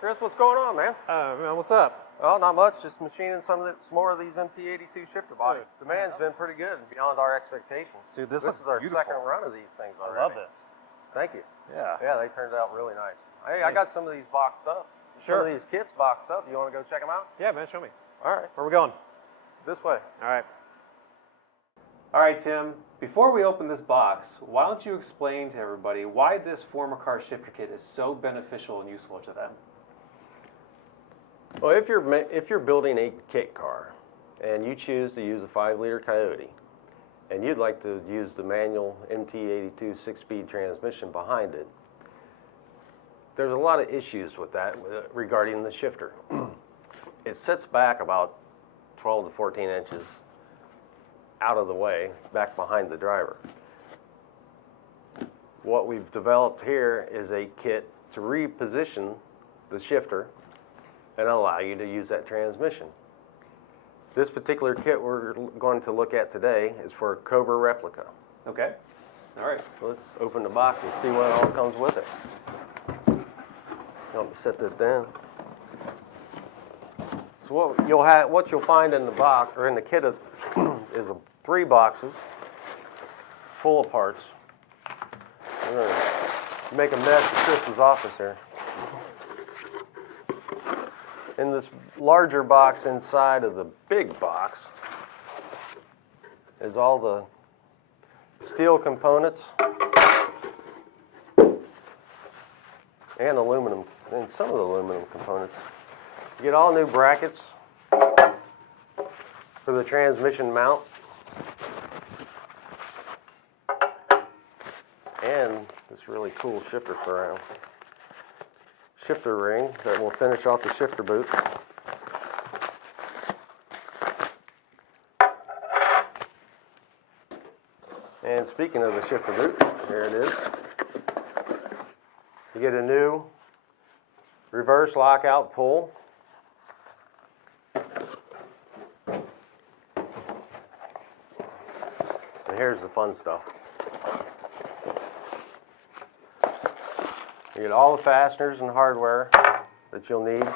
Chris, what's going on, man? Man, what's up? Well, not much. Just machining some more of these MT82 shifter bodies. Demand's been pretty good, beyond our expectations. Dude, this is our beautiful. second run of these things already. I love this. Thank you. Yeah. Yeah, they turned out really nice. Hey, Nice. I got some of these boxed up. Sure. Some of these kits boxed up. You want to go check them out? Yeah, man, show me. All right. Where are we going? This way. All right. All right, Tim. Before we open this box, why don't you explain to everybody why this FormaCars shifter kit is so beneficial and useful to them? Well, if you're building a kit car and you choose to use a 5-liter Coyote and you'd like to use the manual MT82 6-speed transmission behind it, there's a lot of issues with that regarding the shifter. It sits back about 12 to 14 inches out of the way, back behind the driver. What we've developed here is a kit to reposition the shifter and allow you to use that transmission. This particular kit we're going to look at today is for a Cobra replica. Okay. All right. So let's open the box and see what all comes with it. I'm going to set this down. So what you'll find in the box, or in the kit, is 3 boxes full of parts. I'm going to make a mess of Chris's office here. In this larger box inside of the big box is all the steel components and aluminum, and some of the aluminum components. You get all new brackets for the transmission mount and this really cool shifter ring that will finish off the shifter boot. And speaking of the shifter boot, here it is. You get a new reverse lockout pull. And here's the fun stuff. You get all the fasteners and hardware that you'll need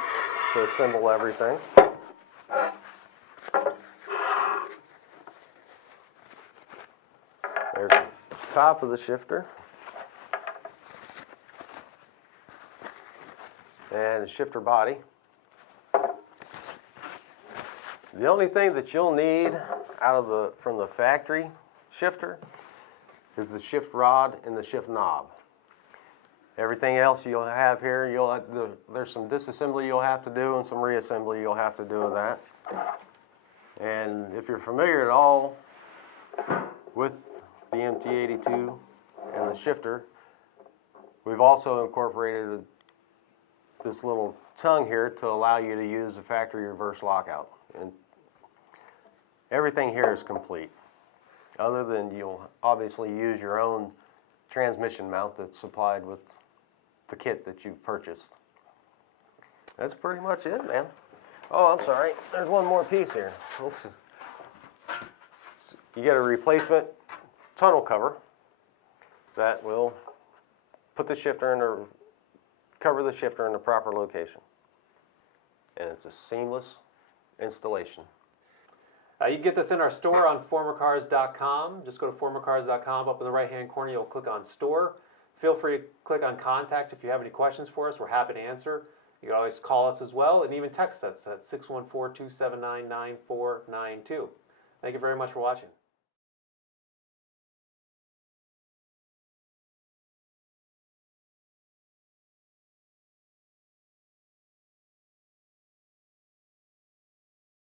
to assemble everything. There's the top of the shifter. And the shifter body. The only thing that you'll need from the factory shifter is the shift rod and the shift knob. Everything else you'll have here, there's some disassembly you'll have to do and some reassembly you'll have to do of that. And if you're familiar at all with the MT82 and the shifter, we've also incorporated this little tongue here to allow you to use the factory reverse lockout. And everything here is complete, other than you'll obviously use your own transmission mount that's supplied with the kit that you've purchased. That's pretty much it, man. Oh, I'm sorry. There's one more piece here. You get a replacement tunnel cover that will put the shifter cover the shifter in the proper location. And it's a seamless installation. You can get this in our store on FormaCars.com. Just go to FormaCars.com. Up in the right-hand corner, you'll click on Store. Feel free to click on Contact if you have any questions for us. We're happy to answer. You can always call us as well, and even text us at 614-279-9492. Thank you very much for watching.